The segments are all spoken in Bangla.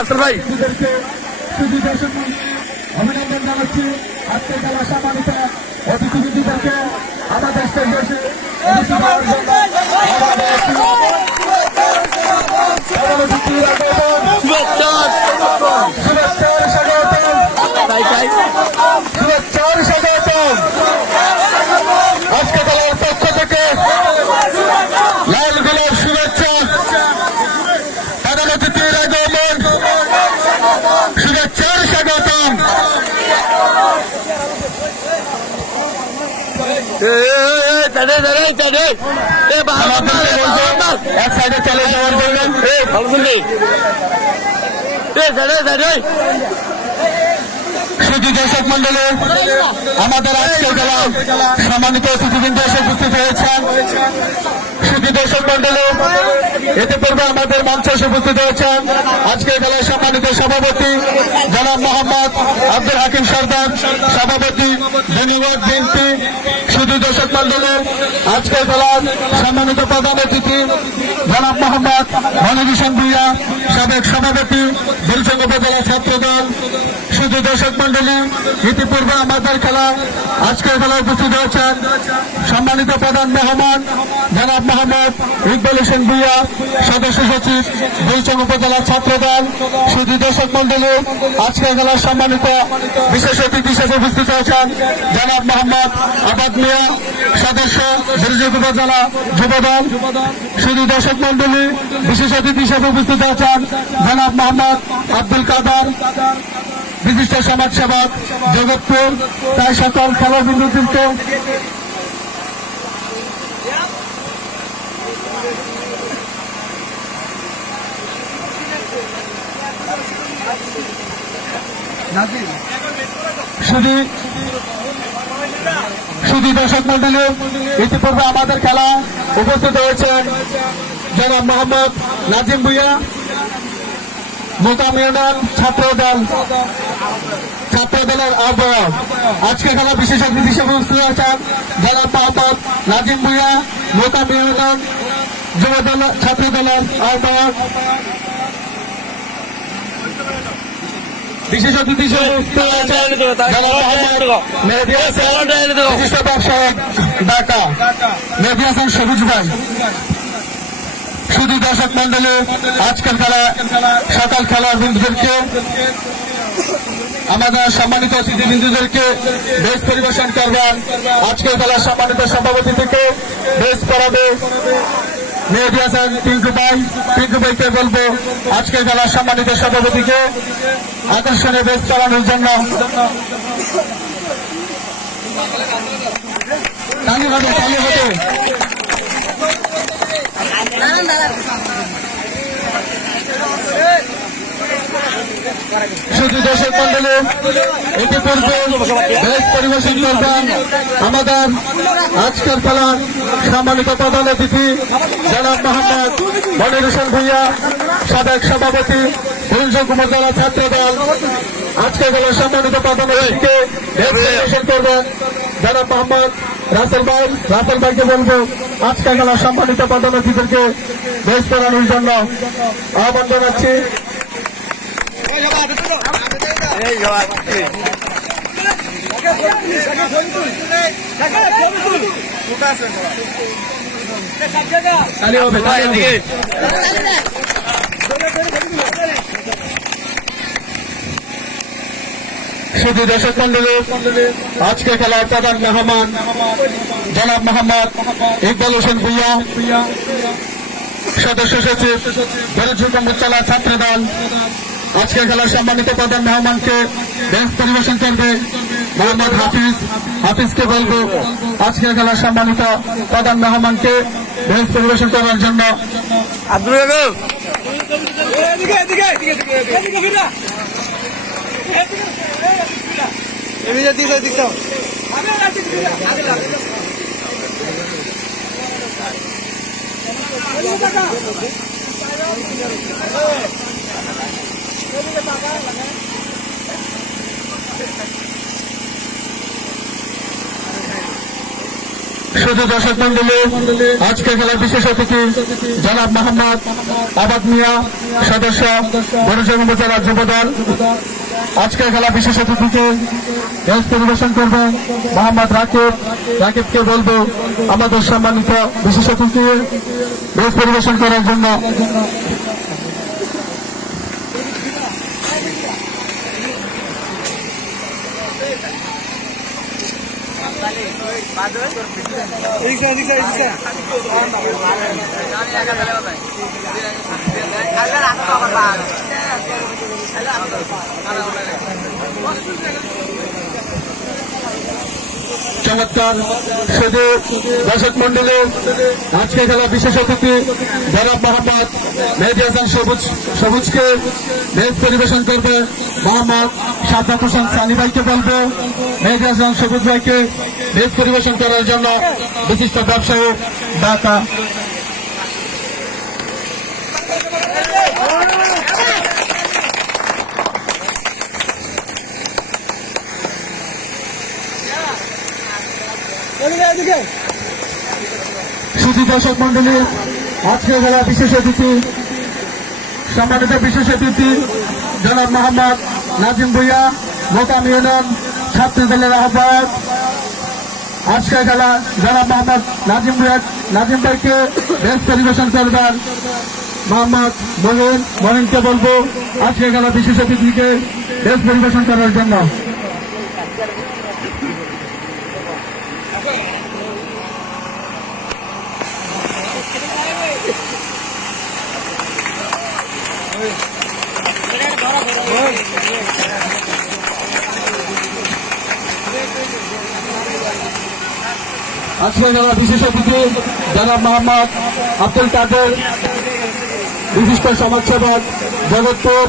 আসল ভাই অভিনন্দন জানাচ্ছি আজকে খেলা সম্মানিত অতিথিবৃন্দদেরকে আমাদের স্টেজে আজকে খেলার পক্ষ থেকে লাল গোলাপ শুভেচ্ছা প্রধান অতিথির আগমন শুভেচ্ছার স্বাগতম। এক সাইডে চলে যাওয়ার বলবেন শুধু দর্শক মন্ডলী আমাদের আজকে খেলা সম্মানিত অতিথিবৃন্দ এসে উপস্থিত হয়েছেন। শুধু দর্শক মন্ডলী এতে পূর্বে আমাদের মঞ্চে এসে উপস্থিত হয়েছেন আজকে খেলার সম্মানিত সভাপতি জনাব মোহাম্মদ আব্দুল হাকিম সরদার, সভাপতি ধন্যবাদ বিএনপি। শুধু দর্শক মন্ডলী আজকে খেলার সম্মানিত প্রধান অতিথি জনাব মোহাম্মদ মনির হোসেন ভূঁইয়া, সাবেক সভাপতি বেলচং উপজেলা ছাত্রদল। শুধু দর্শক মন্ডলী ইতিপূর্বে আমাদের খেলা আজকের খেলায় উপস্থিত হয়েছেন সম্মানিত প্রধান মেহমান জনাব মোহাম্মদ ইকবাল হোসেন ভূঁইয়া, সদস্য সচিব বেলচং উপজেলা ছাত্রদল। শুধু দর্শক মন্ডলী আজকের খেলার সম্মানিত বিশেষ অতিথি হিসেবে উপস্থিত হয়েছেন জনাব মোহাম্মদ আবাদ মিয়া, সদস্য বেলচং উপজেলা যুবদল। শুধু দর্শক মন্ডলী বিশেষ অতিথি হিসেবে উপস্থিত আছেন জনাব মোহাম্মদ আব্দুল কাদের, বিশিষ্ট সমাজসেবক জগৎপুর। তাই সকল খেলাবিন্দুদেরকে শুধু দর্শক মন্ডলী ইতিপূর্বে আমাদের খেলা উপস্থিত হয়েছেন জনাব মোহাম্মদ নাজিম ভূঁইয়া, মোকাম ইউনিয়ন ছাত্রদলের আহ্বায়ক। আজকে খেলা বিশেষ অতিথি হিসেবে উপস্থিত আছেন জনাব মোহাম্মদ নাজিম ভূঁইয়া, মোকাম ইউনিয়ন যুবদল ছাত্রদলের আহ্বায়ক। বিশেষ অতিথি হিসেবে উপস্থিত আছেন বিশিষ্ট ব্যবসায়িক ঢাকা মেহেদী হাসান সবুজ ভাই। শুধু দর্শক মন্ডলী আজকের খেলা সকাল খেলার বিন্দুদেরকে আমাদের সম্মানিত অতিথিবৃন্দদেরকে বেশ পরিবেশন করবেন আজকের খেলার সম্মানিত সভাপতি থেকে বেশ পড়াবে মেহেদী হাসান পিঙ্কু ভাইকে বলবো আজকের খেলার সম্মানিত সভাপতিকে আকর্ষণীয় বেশ চালানোর জন্য। তালি হবে শুধু দর্শক মন্ডলী ইতিপূর্বে বেশ পরিবেশন করবেন আমাদের আজকের খেলার সম্মানিত প্রধান অতিথি জনাব মোহাম্মদ মনির হোসেন ভূঁইয়া, সাবেক সভাপতি বেলচং উপজেলা ছাত্রদল। আজকের খেলার সম্মানিত প্রধান অতিথিকে বেশ পরিবেশন করবেন জনাব মোহাম্মদ রাসেল ভাইকে বলবো আজকে খেলার সম্মানিত প্রধান অতিথিদেরকে বেশ পড়ানোর জন্য আহ্বান জানাচ্ছি। শুধু দর্শক মন্ডলী আজকে খেলার প্রধান মেহমান জনাব মোহাম্মদ ইকবাল হোসেন ভূঁইয়া, সদস্য সচিব বেলচং উপজেলা ছাত্রদল। আজকে খেলার সম্মানিত প্রধান মেহমানকে বেঞ্চ পরিবেশন করবে মোহাম্মদ হাফিজকে বলবো আজকে খেলার সম্মানিত প্রধান মেহমানকে বেঞ্চ পরিবেশন করার জন্য। শুধু দর্শক মন্ডলী, আজকে খেলার বিশেষ অতিথি জনাব মোহাম্মদ আবাদ মিয়া, সদস্য বড়জং উপজেলা যুবদল। আজকে খেলা বিশেষ অতিথিকে ড্যান্স পরিবেশন করবে মোহাম্মদ রাকিব। রাকিবকে বলবো আমাদের সম্মানিত বিশেষ অতিথি ড্যান্স পরিবেশন করার জন্য। চমৎকার শুধু দর্শক মন্ডলী, আজকে খেলা বিশেষ অতিথি জনাব মোহাম্মদ মেহেদী হাসান সবুজকে ড্যান্স পরিবেশন করবে মোহাম্মদ সাজ্জাদ হোসেন সানি ভাইকে বলবো মেহেদী হাসান সবুজ ভাইকে ড্যান্স পরিবেশন করার জন্য। বিশিষ্ট ব্যবসায়ী ঢাকা। শুধু দর্শক মন্ডলী, আজকে খেলা বিশেষ অতিথি সম্মানিত বিশেষ অতিথি জনাব মোহাম্মদ নাজিম ভুইয়া, মোকাম ইউনিয়ন ছাত্র দলের আহ্বায়ক। আজকে খেলা জনাব মোহাম্মদ নাজিম ভাইকে ড্যান্স পরিবেশন করবেন মোহাম্মদ মহিনকে বলবো আজকে খেলা বিশেষ অতিথিকে ড্যান্স পরিবেশন করার জন্য। আজকে যারা বিশেষ অতিথি জনাব মোহাম্মদ আব্দুল কাদের, বিশিষ্ট সমাজসেবক জগৎপুর।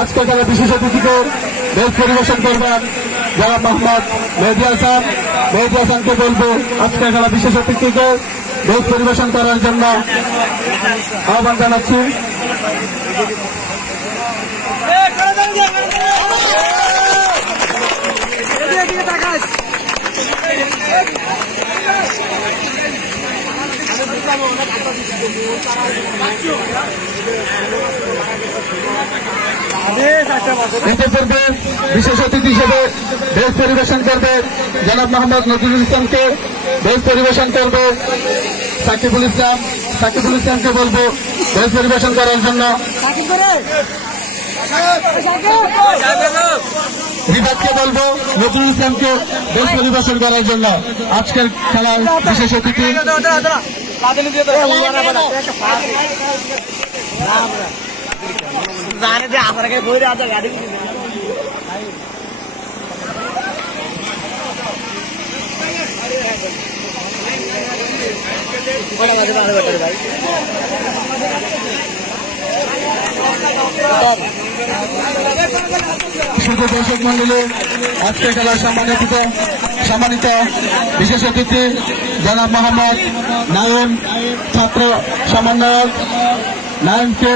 আজকে যারা বিশেষ অতিথিকে ড্যান্স পরিবেশন করবেন জনাব মোহাম্মদ মেহেদী হাসানকে বলবো আজকে যারা বিশেষ অতিথিকে ড্যান্স পরিবেশন করার জন্য আহ্বান জানাচ্ছি। ইতিপূর্বে বিশেষ অতিথি হিসেবে ড্যান্স পরিবেশন করবে জনাব মোহাম্মদ নজরুল ইসলামকে ড্যান্স পরিবেশন করবে সাকিবুল ইসলামকে বলবো ড্যান্স পরিবেশন করার জন্য। বিভাগকে বলবো নজরুল ইসলামকে ড্যান্স পরিবেশন করার জন্য। আজকের খেলার বিশেষ অতিথি জানে যে আপনাকে বই রাজা গাড়ি শুধু দর্শক মন্ডলী, আজকে খেলার সম্মানিত বিশেষ অতিথি জনাব মোহাম্মদ নাইম, ছাত্র সমন্বয়ক। নাইমকে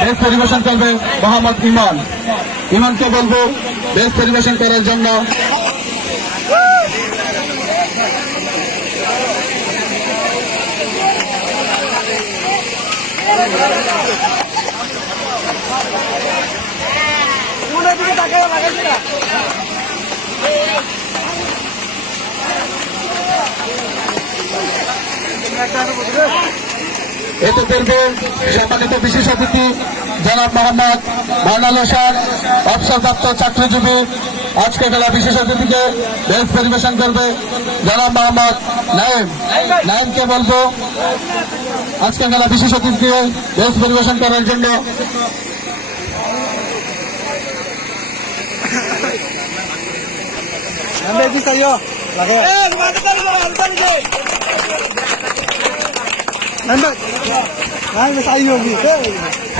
ড্যান্স পরিবেশন করবে মোহাম্মদ ইমানকে বলবো ড্যান্স পরিবেশন করার জন্য। এতে পূর্বে সম্মানিত বিশেষ অতিথি জনাব মোহাম্মদ মাওলানা হোসেন, অবসরপ্রাপ্ত চাকরিজীবী। আজকে খেলা বিশেষ অতিথিকে ড্যান্স পরিবেশন করবে জনাব মোহাম্মদ নাইমকে বলবো আজকে খেলা বিশেষ অতিথিকে ড্যান্স পরিবেশন করার জন্য।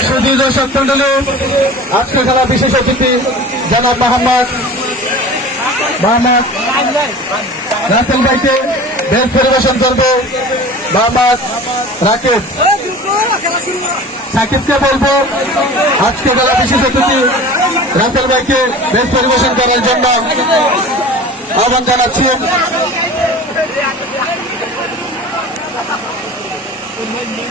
শুধু দর্শক মন্ডলী, আজকে খেলা বিশেষ অতিথি জনাব মোহাম্মদ রাসেল ভাইকে ড্যান্স পরিবেশন করবে মোহাম্মদ রাকিব। সাকিবকে বলবো আজকে খেলা বিশেষ অতিথি রাসেল ভাইকে ড্যান্স পরিবেশন করার জন্য আহ্বান জানাচ্ছি। Hey,